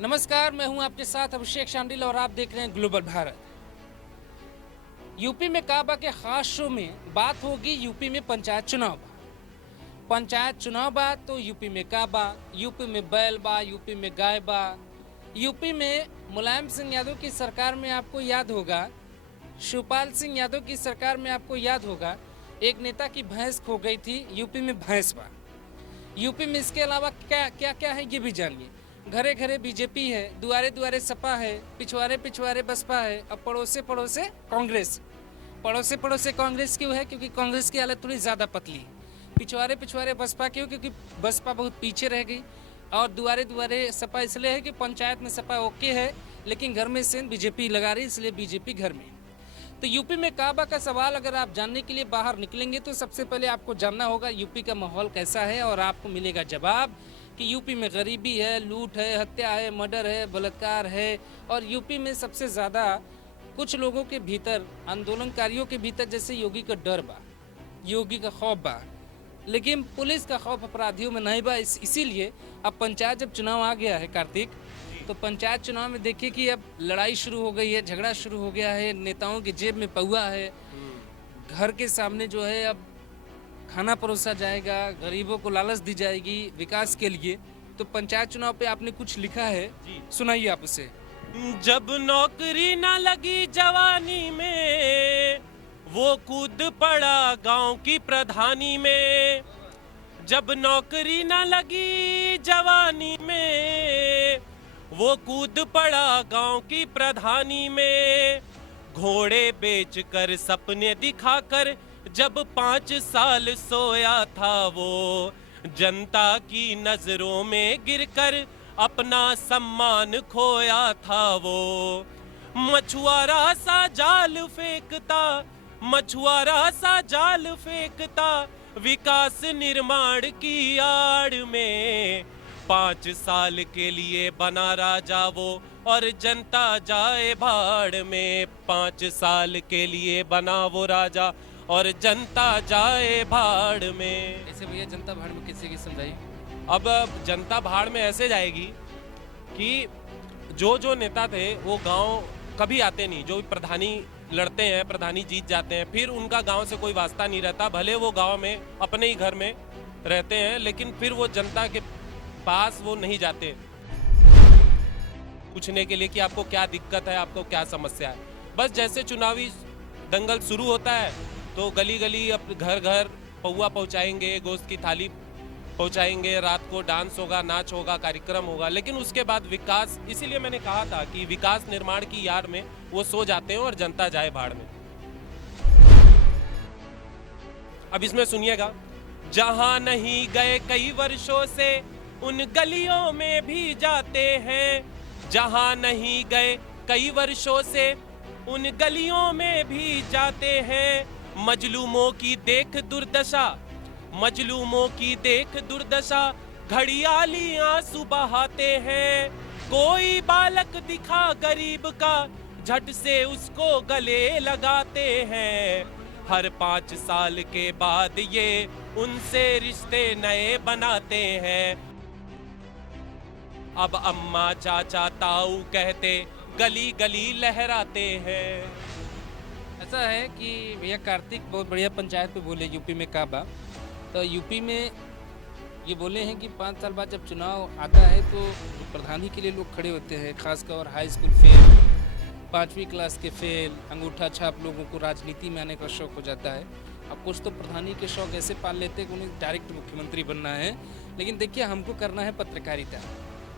नमस्कार, मैं हूं आपके साथ अभिषेक शांडिल और आप देख रहे हैं ग्लोबल भारत। यूपी में काबा के खास शो में बात होगी यूपी में पंचायत चुनाव बा। पंचायत चुनाव बा तो यूपी में काबा, यूपी में बैल बा, यूपी में गाय बा। यूपी में मुलायम सिंह यादव की सरकार में आपको याद होगा, शिवपाल सिंह यादव की सरकार में आपको याद होगा, एक नेता की भैंस खो गई थी। यूपी में भैंस बा। यूपी में इसके अलावा क्या क्या क्या है ये भी जानिए। घरे घरे बीजेपी है, दुआरे दुआरे सपा है, पिछवाड़े पिछवाड़े बसपा है, अब पड़ोसे पड़ोसे कांग्रेस। पड़ोसे पड़ोसे कांग्रेस क्यों है? क्योंकि कांग्रेस की हालत थोड़ी ज़्यादा पतली है। पिछवाड़े पिछवाड़े बसपा क्यों? क्योंकि बसपा बहुत पीछे रह गई। और दुआरे दुआरे सपा इसलिए है कि पंचायत में सपा ओके है, लेकिन घर में सेंध बीजेपी लगा रही, इसलिए बीजेपी घर में। तो यूपी में काबा का सवाल अगर आप जानने के लिए बाहर निकलेंगे तो सबसे पहले आपको जानना होगा यूपी का माहौल कैसा है, और आपको मिलेगा जवाब कि यूपी में गरीबी है, लूट है, हत्या है, मर्डर है, बलात्कार है। और यूपी में सबसे ज़्यादा कुछ लोगों के भीतर, आंदोलनकारियों के भीतर जैसे योगी का डर बा, योगी का खौफ बा, लेकिन पुलिस का खौफ अपराधियों में नहीं बा। इसीलिए अब पंचायत जब चुनाव आ गया है कार्तिक, तो पंचायत चुनाव में देखिए कि अब लड़ाई शुरू हो गई है, झगड़ा शुरू हो गया है, नेताओं की जेब में पौआ है, घर के सामने जो है अब खाना परोसा जाएगा, गरीबों को लालच दी जाएगी विकास के लिए। तो पंचायत चुनाव पे आपने कुछ लिखा है, सुनाइए आप उसे। जब नौकरी न लगी जवानी में, वो कूद पड़ा गांव की प्रधानी में। जब नौकरी न लगी जवानी में, वो कूद पड़ा गांव की प्रधानी में। घोड़े बेचकर सपने दिखाकर जब 5 साल सोया था वो, जनता की नजरों में गिरकर अपना सम्मान खोया था वो। मछुआरा सा जाल फेंकता, मछुआरा सा जाल फेंकता, विकास निर्माण की आड़ में। 5 साल के लिए बना राजा वो, और जनता जाए भाड़ में। 5 साल के लिए बना वो राजा, और जनता जाए भाड़ में। ऐसे भैया जनता भाड़ में किसी की समझाई। अब जनता भाड़ में ऐसे जाएगी कि जो जो नेता थे वो गांव कभी आते नहीं। जो प्रधानी लड़ते हैं, प्रधानी जीत जाते हैं, फिर उनका गांव से कोई वास्ता नहीं रहता। भले वो गांव में अपने ही घर में रहते हैं, लेकिन फिर वो जनता के पास वो नहीं जाते पूछने के लिए कि आपको क्या दिक्कत है, आपको क्या समस्या है। बस जैसे चुनावी दंगल शुरू होता है तो गली गली घर घर पौआ पहुंचाएंगे, गोश्त की थाली पहुंचाएंगे, रात को डांस होगा, नाच होगा, कार्यक्रम होगा, लेकिन उसके बाद विकास। इसीलिए मैंने कहा था कि विकास निर्माण की यार में वो सो जाते हैं और जनता जाए भाड़ में। अब इसमें सुनिएगा। जहां नहीं गए कई वर्षों से, उन गलियों में भी जाते हैं। जहां नहीं गए कई वर्षों से, उन गलियों में भी जाते हैं। मजलूमों की देख दुर्दशा, मजलूमों की देख दुर्दशा, घड़ियाली आंसू बहाते हैं। कोई बालक दिखा गरीब का, झट से उसको गले लगाते हैं। हर 5 साल के बाद ये उनसे रिश्ते नए बनाते हैं। अब अम्मा चाचा ताऊ कहते गली गली लहराते हैं। ऐसा है कि भैया कार्तिक बहुत बढ़िया पंचायत पे बोले यूपी में काबा। तो यूपी में ये बोले हैं कि 5 साल बाद जब चुनाव आता है तो प्रधानी के लिए लोग खड़े होते हैं, खासकर हाई स्कूल फेल, 5वीं क्लास के फेल, अंगूठा छाप लोगों को राजनीति में आने का शौक हो जाता है। अब कुछ तो प्रधानी के शौक ऐसे पाल लेते हैं कि उन्हें डायरेक्ट मुख्यमंत्री बनना है, लेकिन देखिए हमको करना है पत्रकारिता।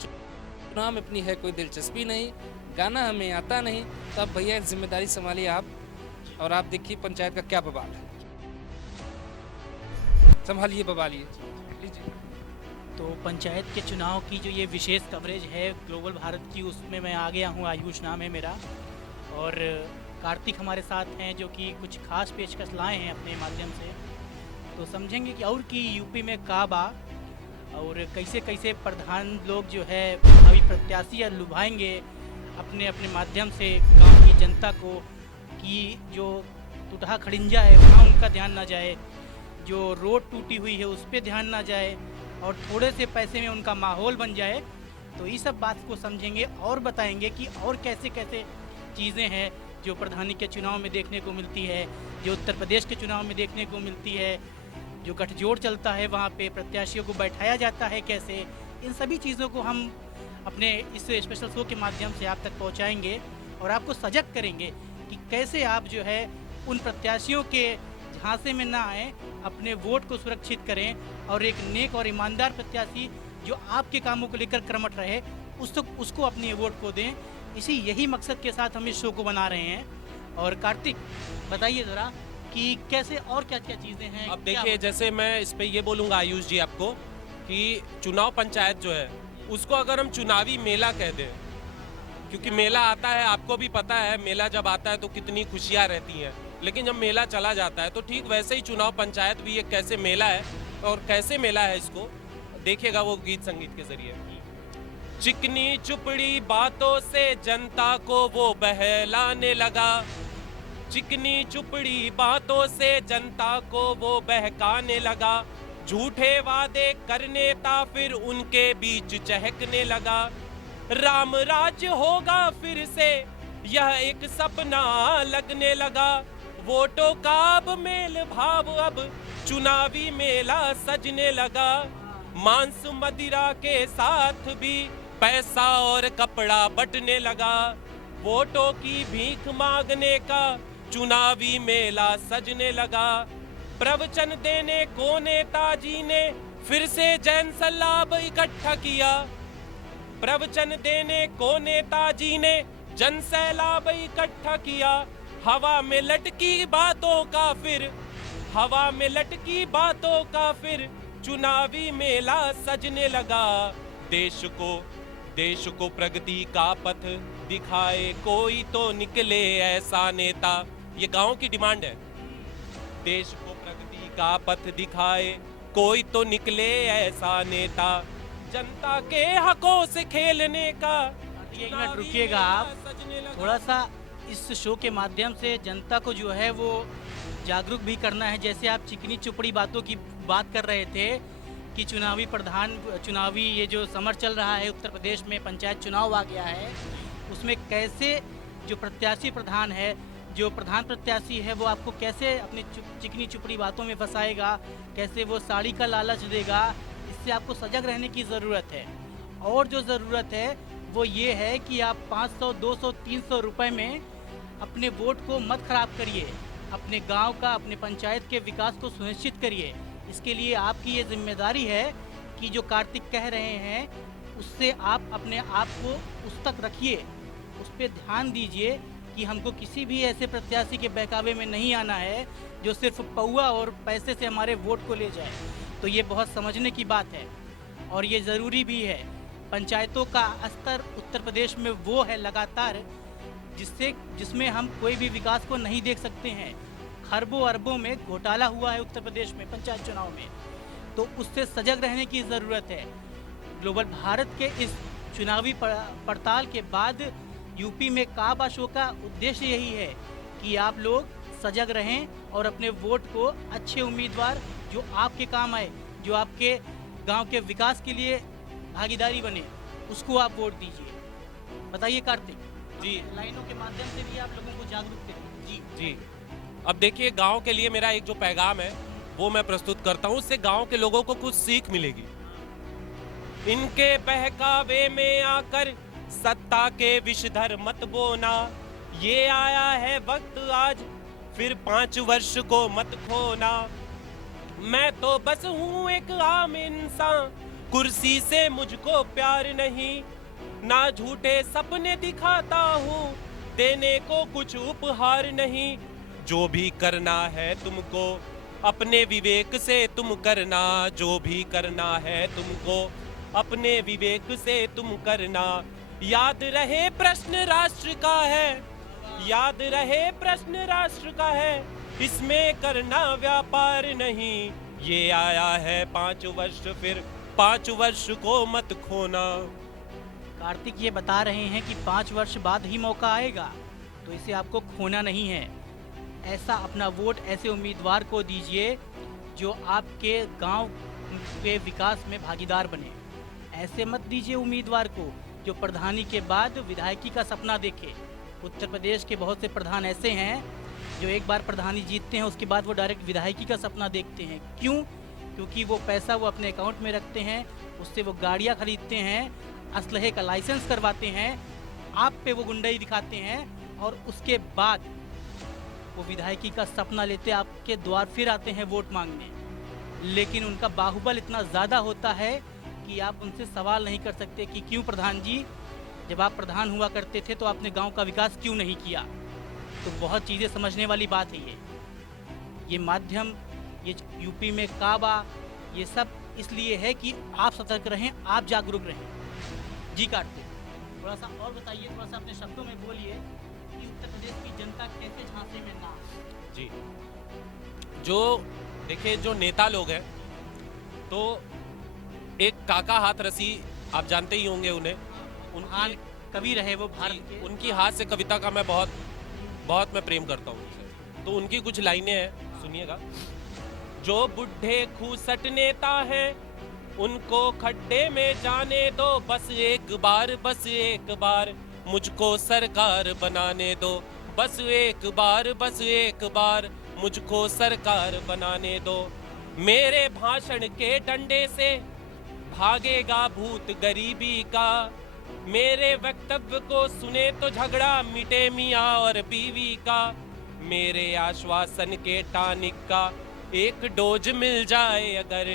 चुनाव में अपनी है कोई दिलचस्पी नहीं, गाना हमें आता नहीं। तो अब भैया जिम्मेदारी संभालिए आप, और आप देखिए पंचायत का क्या बवाल है, संभालिए बवालिए। तो पंचायत के चुनाव की जो ये विशेष कवरेज है ग्लोबल भारत की, उसमें मैं आ गया हूँ। आयुष नाम है मेरा, और कार्तिक हमारे साथ हैं जो कि कुछ खास पेशकश लाए हैं अपने माध्यम से। तो समझेंगे कि और कि यूपी में काबा और कैसे कैसे प्रधान लोग जो है भावी प्रत्याशी लुभाएंगे अपने अपने माध्यम से गांव की जनता को, कि जो टूटा खड़िंजा है वहाँ उनका ध्यान ना जाए, जो रोड टूटी हुई है उस पर ध्यान ना जाए, और थोड़े से पैसे में उनका माहौल बन जाए तो इस सब बात को समझेंगे और बताएंगे कि और कैसे कैसे चीज़ें हैं जो प्रधानी के चुनाव में देखने को मिलती है, जो उत्तर प्रदेश के चुनाव में देखने को मिलती है, जो गठजोड़ चलता है वहाँ पे प्रत्याशियों को बैठाया जाता है कैसे, इन सभी चीज़ों को हम अपने इस स्पेशल शो के माध्यम से आप तक पहुँचाएंगे और आपको सजग करेंगे कि कैसे आप जो है उन प्रत्याशियों के झांसे में ना आए, अपने वोट को सुरक्षित करें और एक नेक और ईमानदार प्रत्याशी जो आपके कामों को लेकर कर्मठ रहे उसको अपने वोट को दें। यही मकसद के साथ हम इस शो को बना रहे हैं। और कार्तिक बताइए ज़रा कि कैसे और क्या क्या चीज़ें हैं। अब देखिए, जैसे मैं इस पे ये बोलूँगा आयुष जी आपको कि चुनाव पंचायत जो है उसको अगर हम चुनावी मेला कह दें, क्योंकि मेला आता है, आपको भी पता है मेला जब आता है तो कितनी खुशियाँ रहती हैं, लेकिन जब मेला चला जाता है तो ठीक वैसे ही चुनाव पंचायत भी एक कैसे मेला है। और कैसे मेला है इसको देखिएगा वो गीत संगीत के जरिए। चिकनी चुपड़ी बातों से जनता को वो बहलाने लगा, चिकनी चुपड़ी बातों से जनता को वो बहकाने लगा, झूठे वादे करने ता फिर उनके बीच चहकने लगा, राम राज्य होगा फिर से यह एक सपना लगने लगा, वोटों का अब मेल भाव अब चुनावी मेला सजने लगा, मांस मदिरा के साथ भी पैसा और कपड़ा बंटने लगा, वोटों की भीख मांगने का चुनावी मेला सजने लगा, प्रवचन देने को नेताजी ने फिर से जन सैलाब इकट्ठा किया, प्रवचन देने को नेताजी ने जन सैलाब इकट्ठा किया, हवा में लटकी बातों का फिर, हवा में लटकी बातों का फिर चुनावी मेला सजने लगा, देश को प्रगति का पथ दिखाए कोई तो निकले ऐसा नेता। ये गांव की डिमांड है, देश को प्रगति का पथ दिखाए कोई तो निकले ऐसा नेता, जनता के हकों से खेलने का। एक मिनट रुकिएगा आप, थोड़ा सा इस शो के माध्यम से जनता को जो है वो जागरूक भी करना है। जैसे आप चिकनी चुपड़ी बातों की बात कर रहे थे कि चुनावी ये जो समर चल रहा है उत्तर प्रदेश में, पंचायत चुनाव आ गया है, उसमें कैसे जो प्रत्याशी प्रधान है, जो प्रधान प्रत्याशी है वो आपको कैसे अपनी चिकनी चुपड़ी बातों में फंसाएगा, कैसे वो साड़ी का लालच देगा, इससे आपको सजग रहने की ज़रूरत है। और जो ज़रूरत है वो ये है कि आप 500, 200, 300 रुपए में अपने वोट को मत खराब करिए, अपने गांव का, अपने पंचायत के विकास को सुनिश्चित करिए। इसके लिए आपकी ये जिम्मेदारी है कि जो कार्तिक कह रहे हैं उससे आप अपने आप को उस तक रखिए, उस पर ध्यान दीजिए कि हमको किसी भी ऐसे प्रत्याशी के बहकावे में नहीं आना है जो सिर्फ पौआ और पैसे से हमारे वोट को ले जाए। तो ये बहुत समझने की बात है और ये ज़रूरी भी है। पंचायतों का स्तर उत्तर प्रदेश में वो है लगातार जिसमें हम कोई भी विकास को नहीं देख सकते हैं। खरबों अरबों में घोटाला हुआ है उत्तर प्रदेश में पंचायत चुनाव में, तो उससे सजग रहने की ज़रूरत है। ग्लोबल भारत के इस चुनावी पड़ताल के बाद यूपी में काबा शो का उद्देश्य यही है कि आप लोग सजग रहें और अपने वोट को अच्छे उम्मीदवार जो आपके काम आए, जो आपके गांव के विकास के लिए भागीदारी बने, उसको आप वोट दीजिए। बताइए कार्तिक जी, लाइनों के माध्यम से भी आप लोगों को जागरूक करें। जी अब देखिए, गांव के लिए मेरा एक जो पैगाम है वो मैं प्रस्तुत करता हूँ, उससे गांव के लोगों को कुछ सीख मिलेगी। इनके बहकावे में आकर सत्ता के विषधर मत बोना, ये आया है वक्त आज फिर 5 वर्ष को मत खोना, मैं तो बस हूँ एक आम इंसान, कुर्सी से मुझको प्यार नहीं, ना झूठे सपने दिखाता हूँ, देने को कुछ उपहार नहीं, जो भी करना है तुमको अपने विवेक से तुम करना, जो भी करना है तुमको अपने विवेक से तुम करना, याद रहे प्रश्न राष्ट्र का है, याद रहे प्रश्न राष्ट्र का है, इसमें करना व्यापार नहीं, ये आया है 5 वर्ष फिर 5 वर्ष को मत खोना। कार्तिक ये बता रहे हैं कि 5 वर्ष बाद ही मौका आएगा, तो इसे आपको खोना नहीं है। ऐसा अपना वोट ऐसे उम्मीदवार को दीजिए जो आपके गांव के विकास में भागीदार बने। ऐसे मत दीजिए उम्मीदवार को जो प्रधानी के बाद विधायकी का सपना देखे। उत्तर प्रदेश के बहुत से प्रधान ऐसे हैं जो एक बार प्रधानी जीतते हैं, उसके बाद वो डायरेक्ट विधायकी का सपना देखते हैं। क्यों? क्योंकि वो पैसा वो अपने अकाउंट में रखते हैं, उससे वो गाड़ियाँ खरीदते हैं, असलहे का लाइसेंस करवाते हैं, आप पे वो गुंडाई दिखाते हैं और उसके बाद वो विधायकी का सपना लेते आपके द्वार फिर आते हैं वोट मांगने। लेकिन उनका बाहुबल इतना ज़्यादा होता है कि आप उनसे सवाल नहीं कर सकते कि क्यों प्रधान जी, जब आप प्रधान हुआ करते थे तो आपने गांव का विकास क्यों नहीं किया। तो बहुत चीज़ें समझने वाली बात है ये माध्यम, ये यूपी में काबा, ये सब इसलिए है कि आप सतर्क रहें, आप जागरूक रहें। जी कार्तिक, थोड़ा सा और बताइए, थोड़ा सा अपने शब्दों में बोलिए कि उत्तर प्रदेश की जनता कैसे झांसे में ना। जी, जो देखिए जो नेता लोग हैं, तो एक काका हाथ रसी, आप जानते ही होंगे उन्हें, हाल उनकी कवि रहे वो भारत के। उनकी हास्य कविता का मैं बहुत मैं प्रेम करता हूँ। तो उनकी कुछ लाइनें हैं, सुनिएगा। जो बुढ़े खूसट नेता हैं उनको खड्डे में जाने दो, बस एक बार मुझको सरकार बनाने दो, बस एक बार मुझको सरकार बनाने दो। मेरे भाषण के डंडे से भागेगा भूत गरीबी का, मेरे वक्तव्य को सुने तो झगड़ा मिटे मियाँ और बीवी का, मेरे आश्वासन के टॉनिक का एक डोज मिल जाए अगर,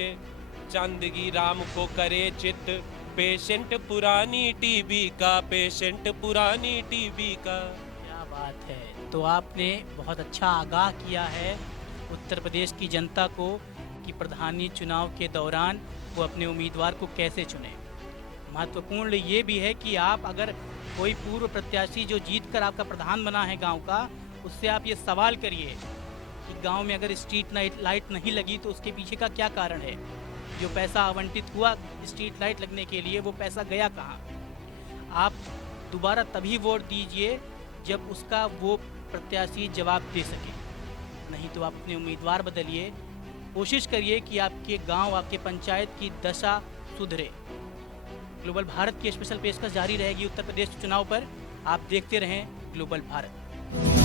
चंदगी राम को करे चित, पेशेंट पुरानी टीबी का, पेशेंट पुरानी टीबी का। क्या बात है। तो आपने बहुत अच्छा आगाह किया है उत्तर प्रदेश की जनता को कि प्रधानी चुनाव के दौरान वो अपने उम्मीदवार को कैसे चुने। महत्वपूर्ण ये भी है कि आप अगर कोई पूर्व प्रत्याशी जो जीत कर आपका प्रधान बना है गांव का, उससे आप ये सवाल करिए कि गांव में अगर स्ट्रीट लाइट नहीं लगी तो उसके पीछे का क्या कारण है। जो पैसा आवंटित हुआ स्ट्रीट लाइट लगने के लिए, वो पैसा गया कहाँ। आप दोबारा तभी वोट दीजिए जब उसका वो प्रत्याशी जवाब दे सके, नहीं तो आप अपने उम्मीदवार बदलिए। कोशिश करिए कि आपके गांव, आपके पंचायत की दशा सुधरे। ग्लोबल भारत की स्पेशल पेशकश जारी रहेगी उत्तर प्रदेश चुनाव पर। आप देखते रहें ग्लोबल भारत।